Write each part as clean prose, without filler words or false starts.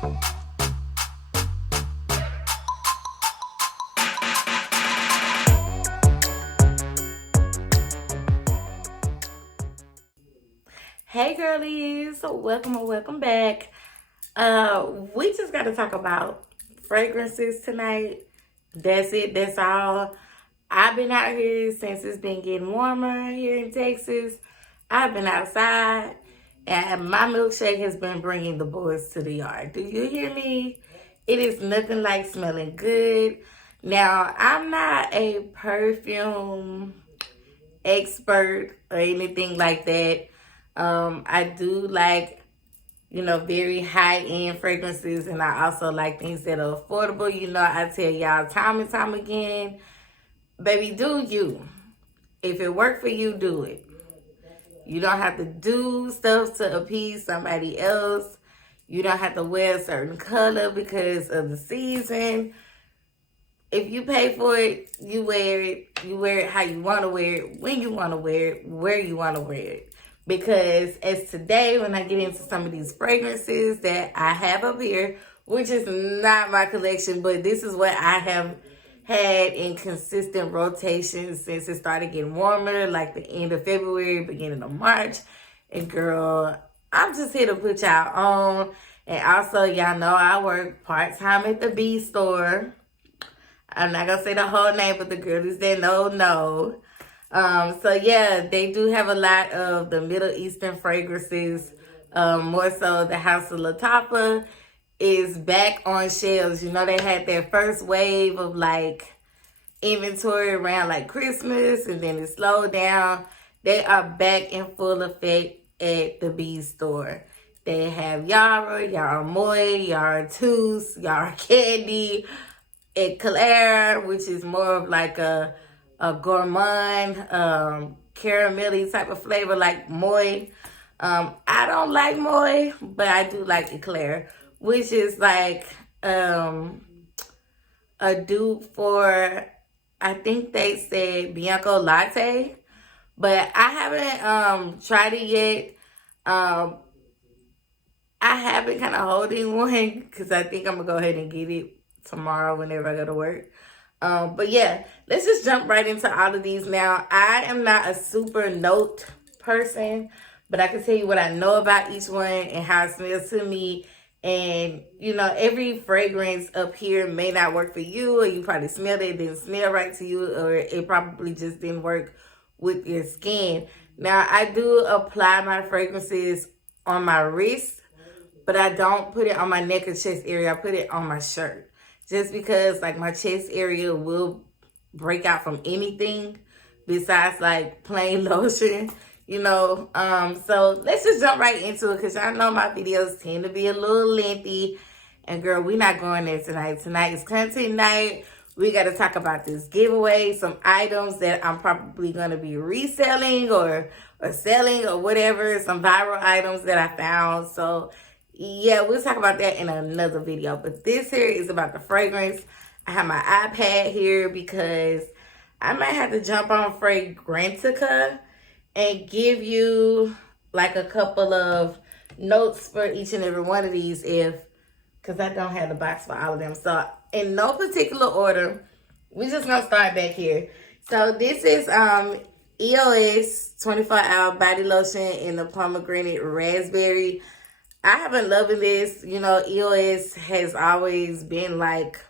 Hey girlies, welcome or welcome back. We just got to talk about fragrances tonight. That's it, that's all. I've been out here since it's been getting warmer here in Texas. I've been outside and my milkshake has been bringing the boys to the yard. Do you hear me? It is nothing like smelling good. Now, I'm not a perfume expert or anything like that. I do like, very high-end fragrances, and I also like things that are affordable. I tell y'all time and time again, baby, do you. If it worked for you, do it. You don't have to do stuff to appease somebody else. You don't have to wear a certain color because of the season. If you pay for it, you wear it. You wear it how you want to wear it, when you want to wear it, where you want to wear it. Because as today, when I get into some of these fragrances that I have up here, which is not my collection, but this is what I have had in consistent rotation since it started getting warmer, like the end of February, beginning of March. And girl, I'm just here to put y'all on. And also, y'all know I work part-time at the B store. I'm not going to say the whole name, but the girlies that know. So yeah, they do have a lot of the Middle Eastern fragrances. More so the House of Lattafa is back on shelves. They had their first wave of like inventory around like Christmas, and then it slowed down. They are back in full effect at the B store. They have Yara, Yara Moy, Yara Tous, Yara Candy, Eclair, which is more of like a gourmand, caramelly type of flavor like Moy. I don't like Moy, but I do like Eclair, which is like a dupe for, I think they said Bianco Latte, but I haven't tried it yet. I have been kind of holding one because I think I'm gonna go ahead and get it tomorrow whenever I go to work. But yeah, let's just jump right into all of these now. I am not a super note person, but I can tell you what I know about each one and how it smells to me. And, every fragrance up here may not work for you, or you probably smelled it, didn't smell right to you, or it probably just didn't work with your skin. Now, I do apply my fragrances on my wrist, but I don't put it on my neck or chest area. I put it on my shirt. Just because like my chest area will break out from anything besides like plain lotion, So let's just jump right into it because I know my videos tend to be a little lengthy. And girl, we're not going there tonight. Tonight is content night. We got to talk about this giveaway, some items that I'm probably going to be reselling or selling or whatever, some viral items that I found. So yeah, we'll talk about that in another video. But this here is about the fragrance. I have my iPad here because I might have to jump on Fragrantica and give you like a couple of notes for each and every one of these because I don't have the box for all of them. So in no particular order, we're just going to start back here. So this is EOS 24-hour body lotion in the pomegranate raspberry. I have been loving this. EOS has always been like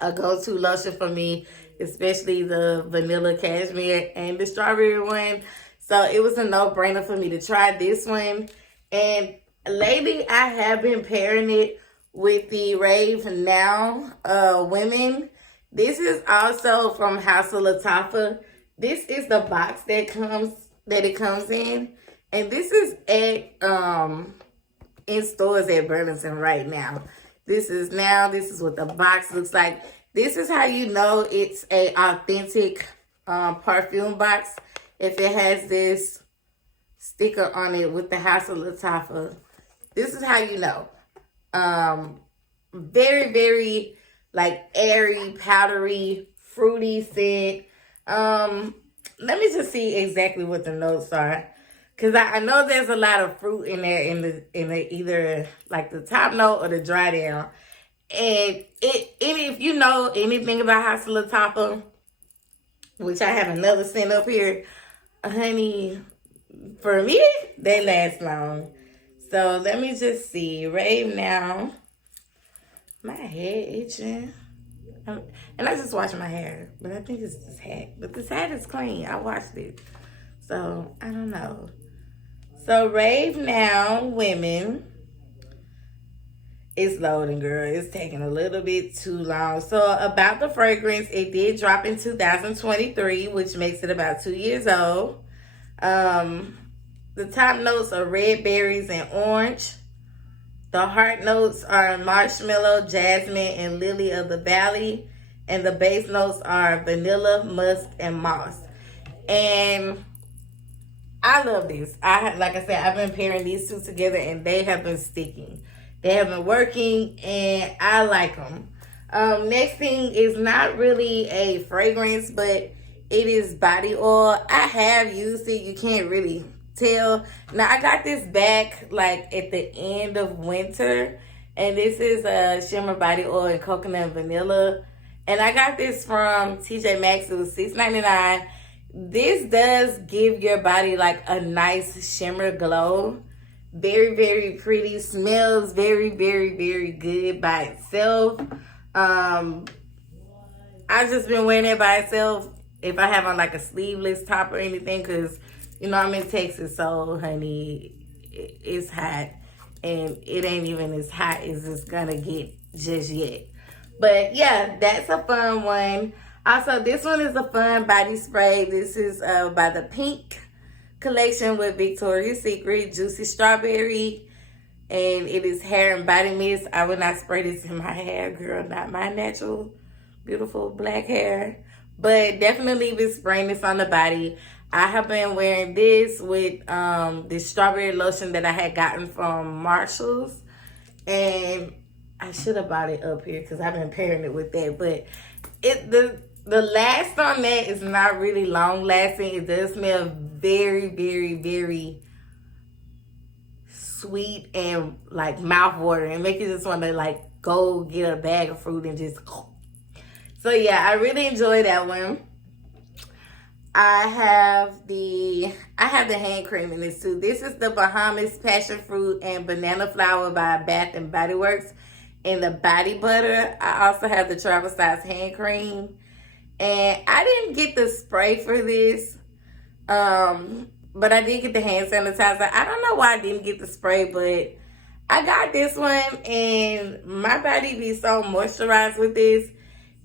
a go-to lotion for me, especially the vanilla cashmere and the strawberry one. So it was a no-brainer for me to try this one. And lately, I have been pairing it with the Rave Now Women. This is also from House of Lattafa. This is the box that it comes in. And this is at in stores at Burlington right now. This is what the box looks like. This is how you know it's a authentic perfume box. If it has this sticker on it with the House of Lattafa, this is how you know. Very, very like airy, powdery, fruity scent. Let me just see exactly what the notes are. Cause I know there's a lot of fruit in there in the either like the top note or the dry down. And if you know anything about House of Latapa, which I have another scent up here, honey, for me, they last long. So let me just see. Rave now. My head itching. And I just washed my hair. But I think it's this hat. But this hat is clean. I washed it. So, I don't know. So, Rave Now Women. It's loading, girl. It's taking a little bit too long. So, about the fragrance, it did drop in 2023, which makes it about 2 years old. The top notes are red berries and orange. The heart notes are marshmallow, jasmine, and lily of the valley. And the base notes are vanilla, musk, and moss. And I love these. Like I said, I've been pairing these two together, and they have been sticking. They have been working, and I like them. Next thing is not really a fragrance, but it is body oil. I have used it. You can't really tell. Now, I got this back like at the end of winter, and this is a shimmer body oil and coconut and vanilla. And I got this from TJ Maxx. It was $6.99. This does give your body like a nice shimmer glow. Very, very pretty. Smells very, very, very good by itself. I just been wearing it by itself if I have on like a sleeveless top or anything, because you know I'm in Texas, so honey, it's hot, and it ain't even as hot as it's gonna get just yet. But yeah, that's a fun one. Also, this one is a fun body spray. This is by the Pink collection with Victoria's Secret, Juicy Strawberry, and it is hair and body mist. I would not spray this in my hair, girl, not my natural beautiful black hair, but definitely been spraying this on the body. I have been wearing this with this strawberry lotion that I had gotten from Marshall's, and I should have bought it up here because I've been pairing it with that, but the last on that is not really long lasting. It does smell very, very, very sweet and like mouth watering. It makes you just want to like go get a bag of fruit and just. So yeah, I really enjoy that one. I have the hand cream in this too. This is the Bahamas Passion Fruit and Banana Flower by Bath and Body Works in the body butter. I also have the travel size hand cream. And I didn't get the spray for this, but I did get the hand sanitizer. I don't know why I didn't get the spray, but I got this one, and my body be so moisturized with this,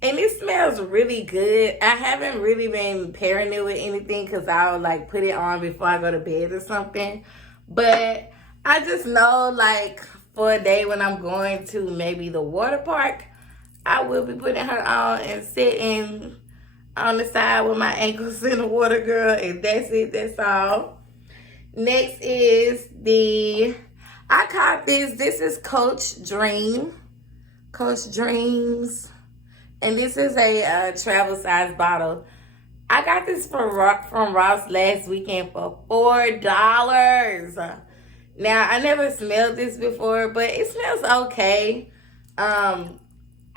and it smells really good. I haven't really been pairing it with anything because I'll like put it on before I go to bed or something, but I just know like for a day when I'm going to maybe the water park, I will be putting her on and sitting on the side with my ankles in the water, girl, and that's it. That's all. Next is I caught this. This is Coach Dreams. And this is a travel size bottle. I got this from Ross last weekend for $4. Now, I never smelled this before, but it smells okay.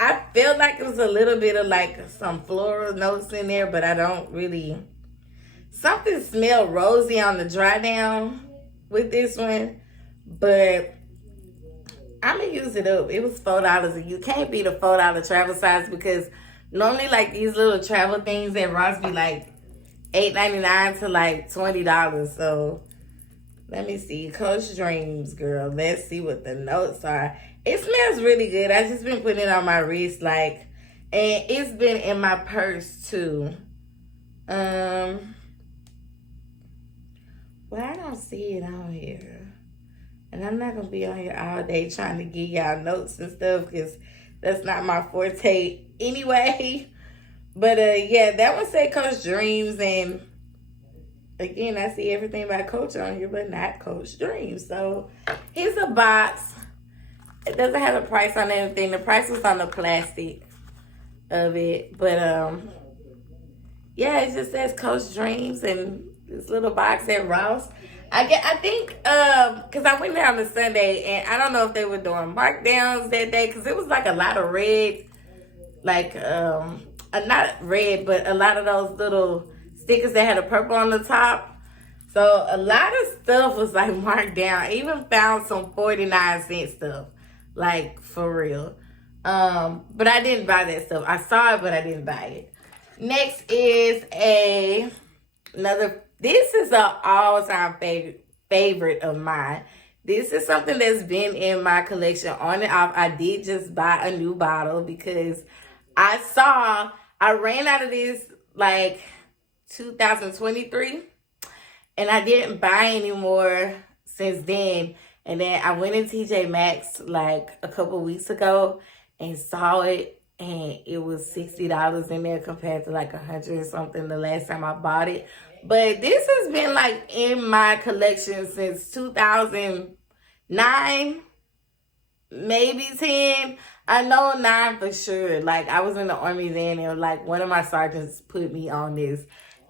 I felt like it was a little bit of like some floral notes in there, but I don't really. Something smelled rosy on the dry down with this one, but I'm going to use it up. It was $4, and you can't beat a $4 travel size because normally like these little travel things at Ross be like $8.99 to like $20. So let me see. Coach Dreams, girl. Let's see what the notes are. It smells really good. I just been putting it on my wrist, like, and it's been in my purse too. Well, I don't see it on here, and I'm not gonna be on here all day trying to give y'all notes and stuff because that's not my forte anyway. But yeah, that one said Coach Dreams, and again, I see everything by Coach on here, but not Coach Dreams. So here's a box. It doesn't have a price on anything. The price was on the plastic of it. But, yeah, it just says Coach Dreams and this little box at Ross. I think because I went there on a Sunday and I don't know if they were doing markdowns that day because it was like a lot of red, like not red, but a lot of those little stickers that had a purple on the top. So a lot of stuff was like marked down. I even found some 49-cent stuff, like for real. But I didn't buy that stuff. I saw it, but I didn't buy it. Next is another. This is an all-time favorite of mine. This is something that's been in my collection on and off. I did just buy a new bottle because I ran out of this like 2023 and I didn't buy any more since then. And then I went in TJ Maxx like a couple weeks ago and saw it, and it was $60 in there compared to like 100 or something the last time I bought it. But this has been like in my collection since 2009, maybe 10. I know 9 for sure. Like I was in the Army then, and like one of my sergeants put me on this.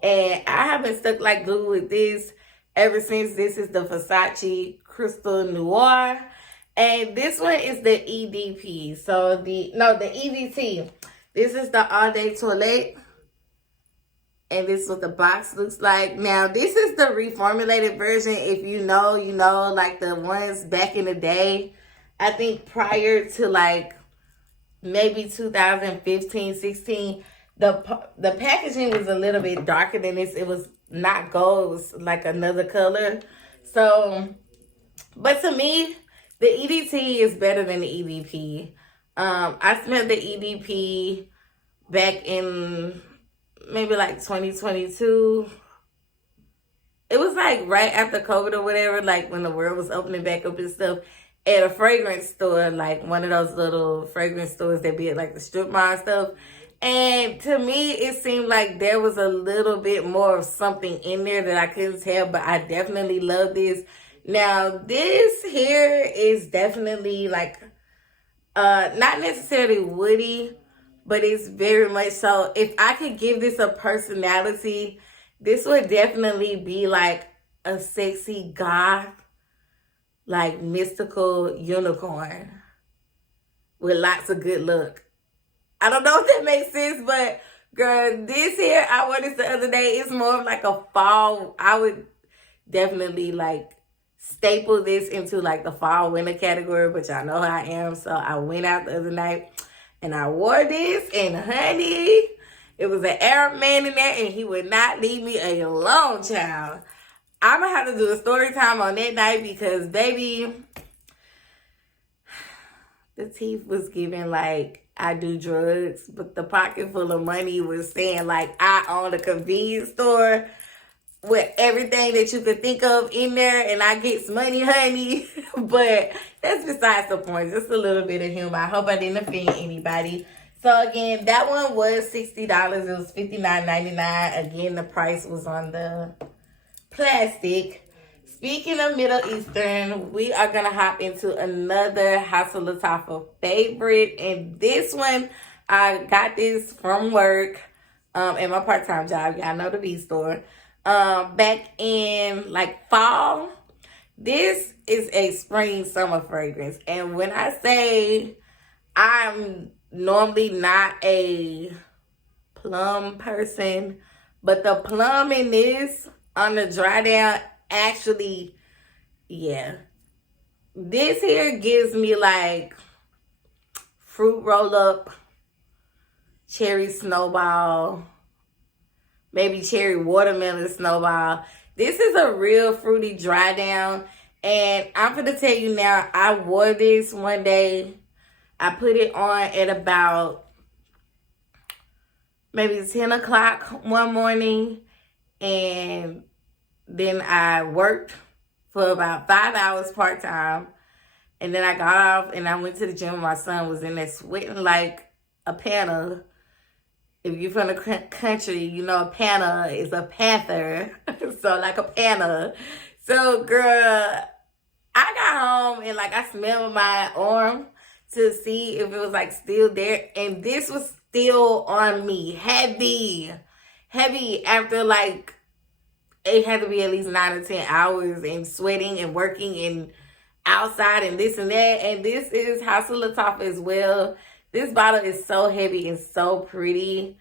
And I have been stuck like glue with this ever since. This is the Versace Crystal Noir. And this one is the EDP. So the EDT. This is the All Day Toilette. And this is what the box looks like. Now, this is the reformulated version. If you know, you know, like the ones back in the day. I think prior to like maybe 2015, 16, the packaging was a little bit darker than this. It was not gold. It was like another color. So, but to me, the EDT is better than the EDP. I smelled the EDP back in maybe like 2022. It was like right after COVID or whatever, like when the world was opening back up and stuff, at a fragrance store, like one of those little fragrance stores that be at like the strip mall and stuff. And to me, it seemed like there was a little bit more of something in there that I couldn't tell, but I definitely love this. Now, this here is definitely like, not necessarily woody, but it's very much so. If I could give this a personality, this would definitely be like a sexy goth, like mystical unicorn with lots of good luck. I don't know if that makes sense, but girl, this here, I wore this the other day. It's more of like a fall. I would definitely like staple this into like the fall winter category, but y'all know how I am. So I went out the other night and I wore this, and honey, it was an Arab man in there, and he would not leave me alone, child. I'm gonna have to do a story time on that night because, baby, the teeth was giving like I do drugs, but the pocket full of money was saying like I own a convenience store with everything that you could think of in there, and I get some money, honey. But that's besides the point. Just a little bit of humor. I hope I didn't offend anybody. So again, that one was $60. It was $59.99. Again, the price was on the plastic. Speaking of Middle Eastern, we are gonna hop into another House of Lattafa favorite, and this one I got this from work, at my part-time job. Y'all know the V store. Back in like fall. This is a spring summer fragrance, and when I say I'm normally not a plum person, but the plum in this on the dry down, actually, yeah. This here gives me like fruit roll up, cherry snowball, maybe cherry watermelon snowball. This is a real fruity dry down. And I'm going to tell you now, I wore this one day. I put it on at about maybe 10 o'clock one morning. And then I worked for about 5 hours part-time. And then I got off and I went to the gym. My son was in there sweating like a panther. If you're from the country, you know a panther is a panther. So like a panther. So girl, I got home and like I smelled my arm to see if it was like still there. And this was still on me. Heavy after like it had to be at least 9 or 10 hours and sweating and working and outside and this and that. And this is House of Lattafa as well. This bottle is so heavy and so pretty.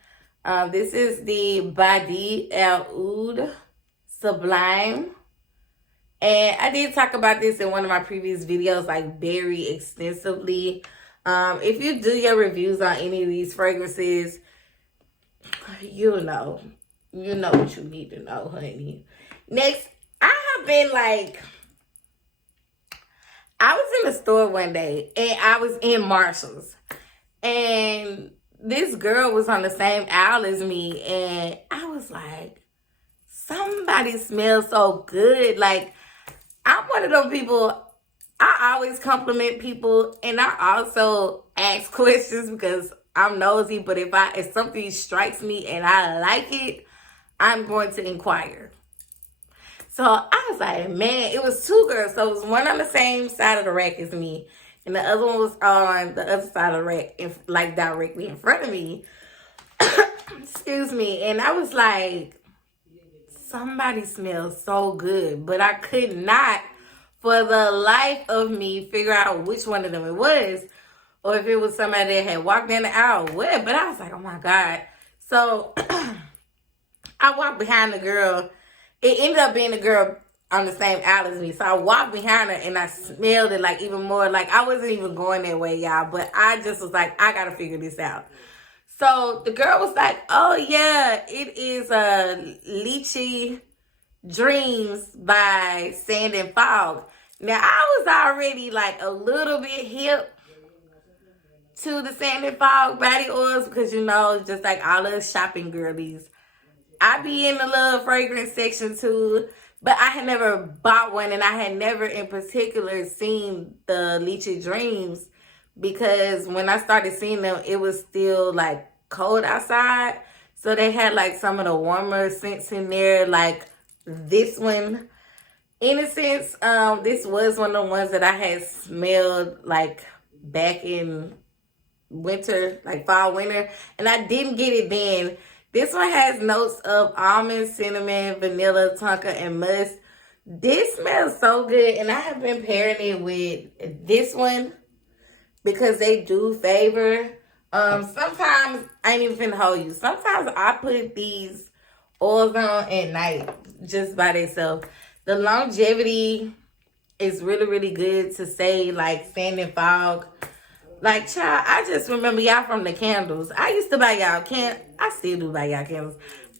This is the Badi El Oud Sublime. And I did talk about this in one of my previous videos, like very extensively. If you do your reviews on any of these fragrances, you know what you need to know, honey. Next, I have been like, I was in the store one day and I was in Marshall's, and this girl was on the same aisle as me, and I was like, somebody smells so good. Like, I'm one of those people, I always compliment people, and I also ask questions because I'm nosy. But if something strikes me and I like it, I'm going to inquire. So I was like, man, it was two girls. So it was one on the same side of the rack as me, and the other one was on the other side of the rack, like directly in front of me. Excuse me. And I was like, somebody smells so good, but I could not for the life of me figure out which one of them it was, or if it was somebody that had walked in the aisle or what. But I was like, oh my God. So I walked behind the girl. It ended up being the girl on the same aisle as me. So I walked behind her and I smelled it like even more. Like, I wasn't even going that way, y'all, but I just was like, I gotta figure this out. So the girl was like, oh yeah, it is Lychee Dreams by Sand and Fog. Now, I was already like a little bit hip to the Sand and Fog body oils because, you know, just like all the shopping girlies, I be in the little fragrance section too, but I had never bought one, and I had never in particular seen the Lychee Dreams because when I started seeing them, it was still like cold outside. So they had like some of the warmer scents in there, like this one. In a sense, this was one of the ones that I had smelled like back in winter, like fall, winter, and I didn't get it then. This one has notes of almond, cinnamon, vanilla, tonka, and musk. This smells so good, and I have been pairing it with this one because they do favor. Sometimes, I ain't even finna hold you, sometimes I put these oils on at night just by themselves. The longevity is really, really good to say, like Sand and Fog. Like, child, I just remember y'all from the candles. I used to buy y'all I still do buy y'all candles.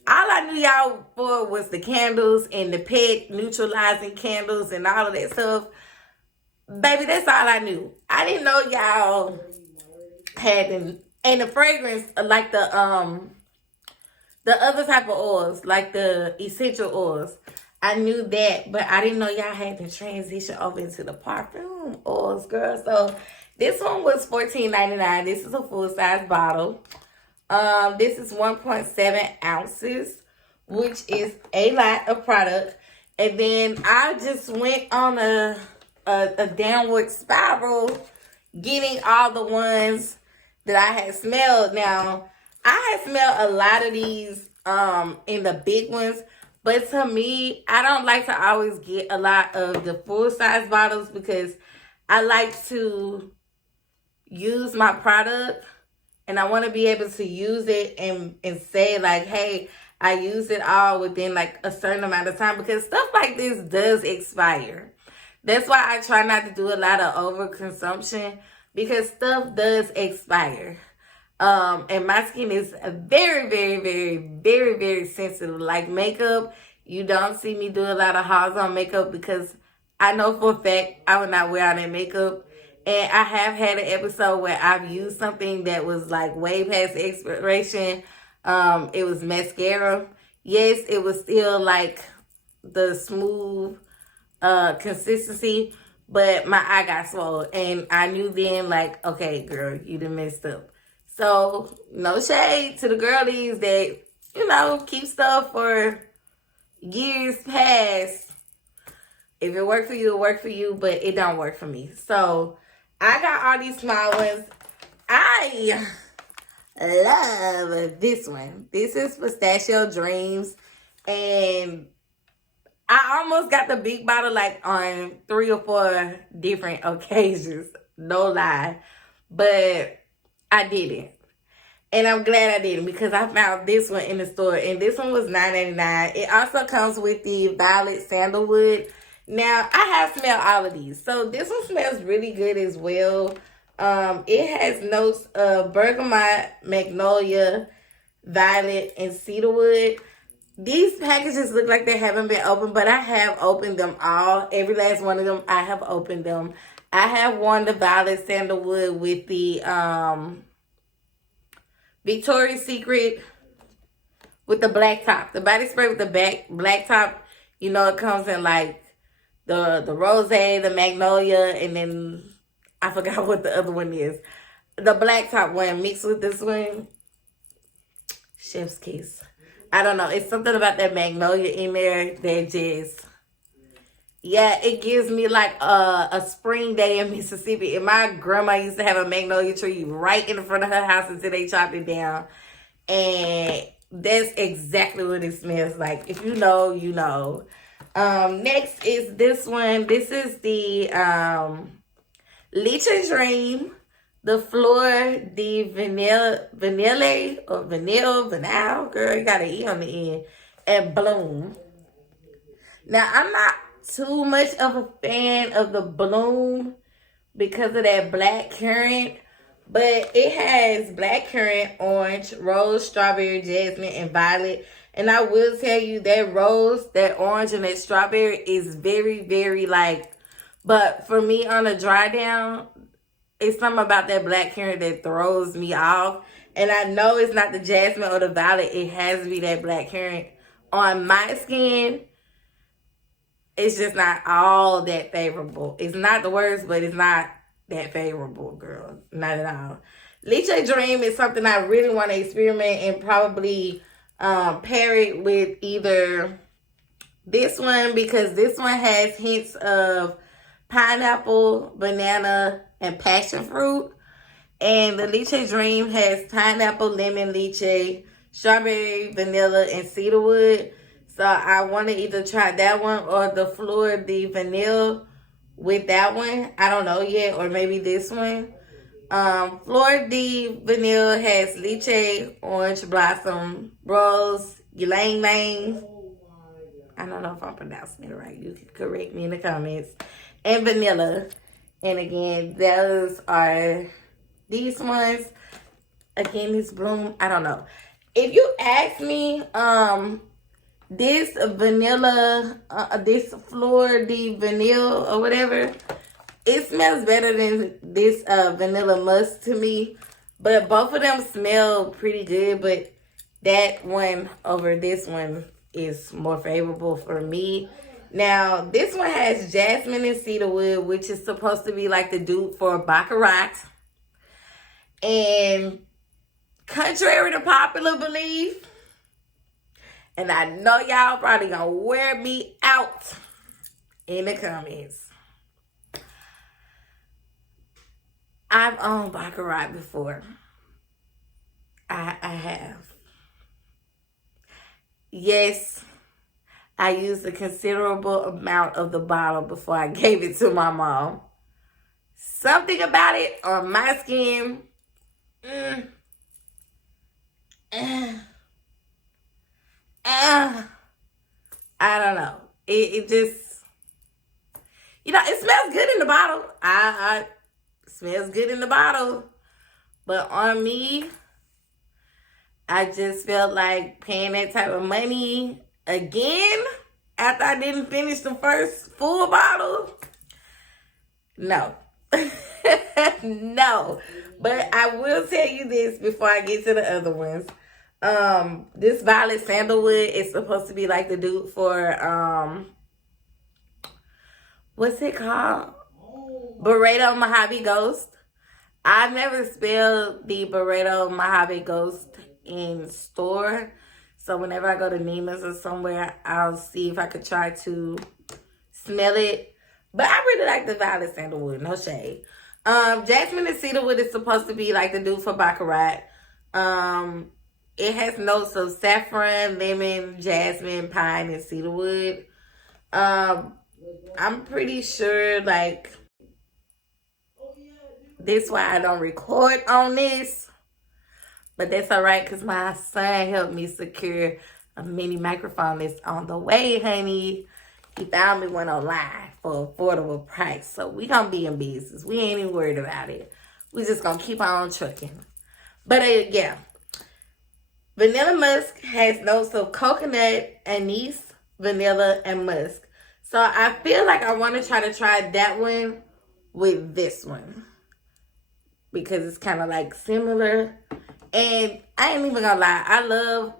All I knew y'all for was the candles and the pet neutralizing candles and all of that stuff. Baby, that's all I knew. I didn't know y'all had them. And the fragrance, like the other type of oils, like the essential oils. I knew that, but I didn't know y'all had to transition over into the perfume oils, girl. So this one was $14.99. This is a full-size bottle. This is 1.7 ounces, which is a lot of product. And then I just went on a downward spiral, getting all the ones that I had smelled. Now, I had smelled a lot of these in the big ones, but to me, I don't like to always get a lot of the full-size bottles because I like to use my product and I want to be able to use it and say like, hey, I use it all within like a certain amount of time, because stuff like this does expire. That's why I try not to do a lot of overconsumption, because stuff does expire. And my skin is very, very, very, very, very sensitive. Like makeup, you don't see me do a lot of hauls on makeup because I know for a fact I would not wear all that makeup. And I have had an episode where I've used something that was like way past the expiration. It was mascara. Yes, it was still like the smooth consistency, but my eye got swollen. And I knew then, like, okay, girl, you done messed up. So, no shade to the girlies that, you know, keep stuff for years past. If it worked for you, it worked for you, but it don't work for me. So, I got all these small ones. I love this one. This is Pistachio Dreams. And I almost got the big bottle like on 3 or 4 different occasions. No lie. But I didn't. And I'm glad I didn't because I found this one in the store. And this one was $9.99. It also comes with the Violet Sandalwood. Now, I have smelled all of these. So this one smells really good as well. It has notes of bergamot, magnolia, violet, and cedarwood. These packages look like they haven't been opened, but I have opened them all. Every last one of them, I have opened them. I have worn the Violet Sandalwood with the Victoria's Secret with the black top. The body spray with the black top, you know, it comes in like the rose, the magnolia, and then I forgot what the other one is. The black top one mixed with this one. Chef's kiss. I don't know. It's something about that magnolia in there that just, yeah, it gives me like a spring day in Mississippi. And my grandma used to have a magnolia tree right in front of her house until they chopped it down. And that's exactly what it smells like. If you know, you know. Next is this one. This is the Leche Dream. The Fleur de Vanille, or Vanille, girl, you got an E on the end, and Bloom. Now, I'm not too much of a fan of the Bloom because of that black currant, but it has black currant, orange, rose, strawberry, jasmine, and violet. And I will tell you that rose, that orange, and that strawberry is very, very like, but for me on a dry down, it's something about that black currant that throws me off. And I know it's not the jasmine or the violet. It has to be that black currant. On my skin, it's just not all that favorable. It's not the worst, but it's not that favorable, girl. Not at all. Leche Dream is something I really want to experiment and probably pair it with either this one, because this one has hints of pineapple, banana, and passion fruit. And the Leche Dream has pineapple, lemon, lychee, strawberry, vanilla, and cedarwood. So I want to either try that one or the Fleur de Vanille with that one. I don't know yet. Or maybe this one. Fleur de Vanille has lychee, orange blossom, rose, ylang ylang. I don't know if I'm pronouncing it right. You can correct me in the comments. And vanilla. And again, those are these ones. Again, this Bloom, I don't know. If you ask me, this vanilla, this Fleur de Vanille or whatever, it smells better than this Vanilla Musk to me. But both of them smell pretty good. But that one over this one is more favorable for me. Now, this one has jasmine and cedarwood, which is supposed to be like the dupe for Baccarat. And contrary to popular belief, and I know y'all probably gonna wear me out in the comments, I've owned Baccarat before. I have. Yes, I used a considerable amount of the bottle before I gave it to my mom. Something about it on my skin, I don't know. It just, you know, it smells good in the bottle. It smells good in the bottle. But on me, I just felt like paying that type of money again after I didn't finish the first full bottle. No. No. But I will tell you this before I get to the other ones. This Violet Sandalwood is supposed to be like the dude for what's it called? Barredo Mojave Ghost. I've never spelled the Barredo Mojave Ghost in store. So whenever I go to Neiman's or somewhere, I'll see if I could try to smell it. But I really like the Violet Sandalwood, no shade. Jasmine and cedarwood is supposed to be like the dude for Baccarat. It has notes of saffron, lemon, jasmine, pine, and cedarwood. I'm pretty sure, like, this why I don't record on this. But that's all right, because my son helped me secure a mini microphone that's on the way, honey. He found me one online for affordable price. So we gonna be in business. We ain't even worried about it. We just gonna keep on trucking. But yeah. Vanilla musk has notes of coconut, anise, vanilla, and musk. So I feel like I want to try that one with this one, because it's kind of like similar. And I ain't even gonna lie, I love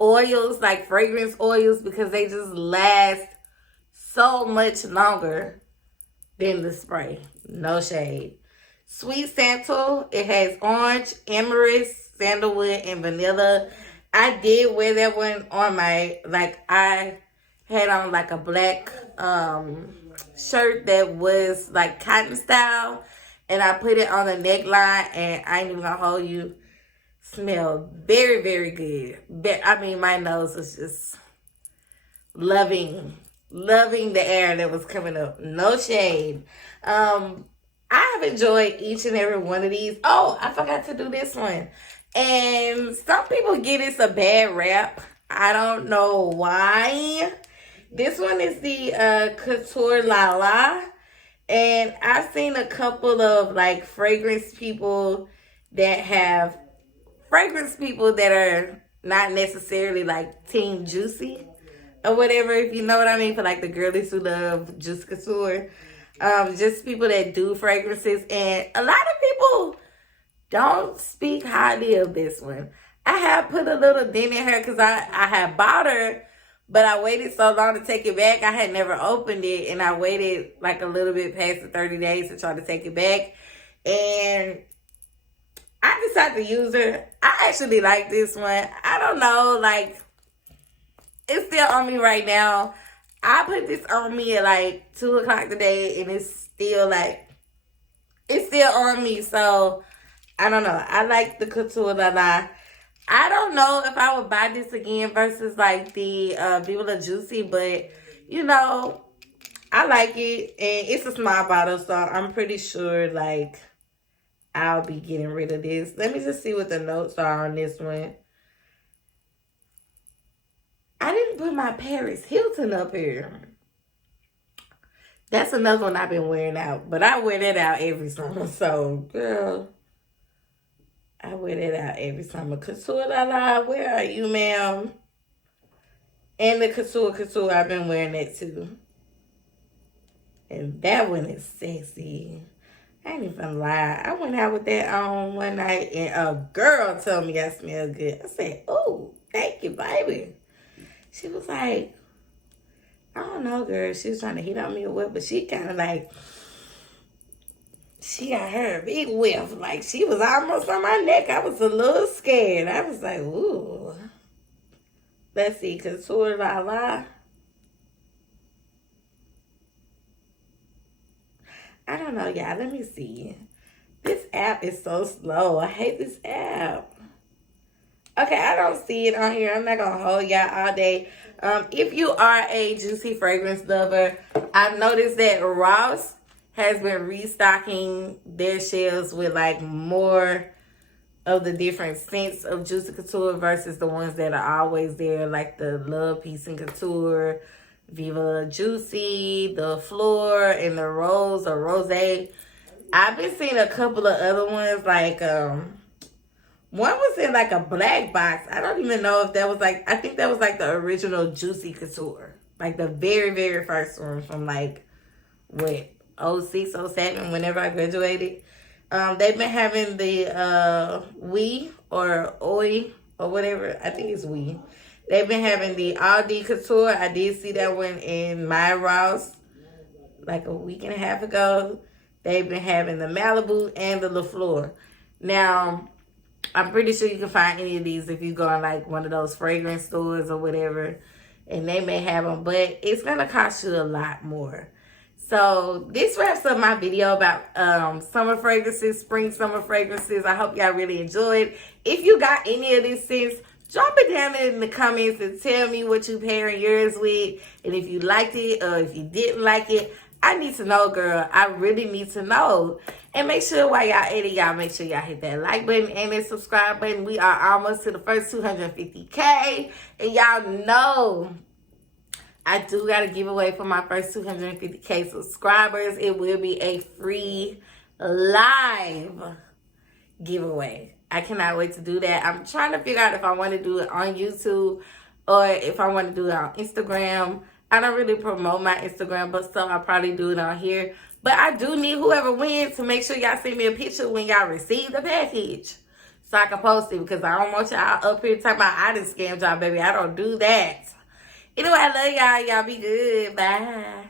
oils, like fragrance oils, because they just last so much longer than the spray. No shade. Sweet Santal, it has orange, ambergris, sandalwood, and vanilla. I did wear that one on my, like, I had on like a black shirt that was like cotton style, and I put it on the neckline, and I ain't even gonna hold you, smelled very, very good. But I mean, my nose was just loving the air that was coming up. No shade. I have enjoyed each and every one of these. Oh, I forgot to do this one. And some people give this a bad rap. I don't know why. This one is the Couture La La. And I've seen a couple of like fragrance people that are not necessarily like Team Juicy or whatever, if you know what I mean, for like the girlies who love Juicy Couture. Just people that do fragrances, and a lot of people don't speak highly of this one. I have put a little dent in her because I had bought her, but I waited so long to take it back. I had never opened it, and I waited like a little bit past the 30 days to try to take it back. And I decided to use her. I actually like this one. I don't know, like, it's still on me right now. I put this on me at like 2 o'clock today, and it's still on me. So I don't know. I like the Couture La La. I don't know if I would buy this again versus like the Viva La Juicy, but you know, I like it, and it's a small bottle, so I'm pretty sure like I'll be getting rid of this. Let me just see what the notes are on this one. I didn't put my Paris Hilton up here. That's another one I've been wearing out. But I wear that out every summer. So, girl, I wear that out every summer. Couture La La, where are you, ma'am? And the Couture, I've been wearing that too. And that one is sexy. I ain't even lie. I went out with that on one night, and a girl told me I smell good. I said, "Oh, thank you, baby." She was like, I don't know, girl. She was trying to hit on me or what, but she kind of like, she got her a big whiff. Like, she was almost on my neck. I was a little scared. I was like, ooh. Let's see, Couture La La. I don't know, y'all. Let me see. This app is so slow. I hate this app. Okay, I don't see it on here. I'm not going to hold y'all all day. If you are a juicy fragrance lover, I've noticed that Ross has been restocking their shelves with like more of the different scents of Juicy Couture versus the ones that are always there, like the Love, Peace, and Couture, Viva La Juicy, the Floor, and the Rose or Rosé. I've been seeing a couple of other ones, like one was in like a black box. I don't even know if that was like, I think that was like the original Juicy Couture. Like the very, very first one from like, what, 06, 07, whenever I graduated. They've been having the We or Oi or whatever. I think it's We. They've been having the Aldi Couture. I did see that one in my Ross like a week and a half ago. They've been having the Malibu and the La Fleur. Now, I'm pretty sure you can find any of these if you go in like one of those fragrance stores or whatever, and they may have them, but it's going to cost you a lot more. So this wraps up my video about summer fragrances, spring summer fragrances. I hope y'all really enjoyed. If you got any of these scents, Drop it down in the comments and tell me what you pairing yours with. And if you liked it or if you didn't like it, I need to know, girl. I really need to know. And make sure while y'all at it, y'all make sure y'all hit that like button and that subscribe button. We are almost to the first 250K. And y'all know I do got a giveaway for my first 250K subscribers. It will be a free live giveaway. I cannot wait to do that. I'm trying to figure out if I want to do it on YouTube or if I want to do it on Instagram. I don't really promote my Instagram, but so I'll probably do it on here. But I do need whoever wins to make sure y'all send me a picture when y'all receive the package so I can post it, because I don't want y'all up here talking about I done scammed y'all, baby. I don't do that. Anyway, I love y'all. Y'all be good. Bye.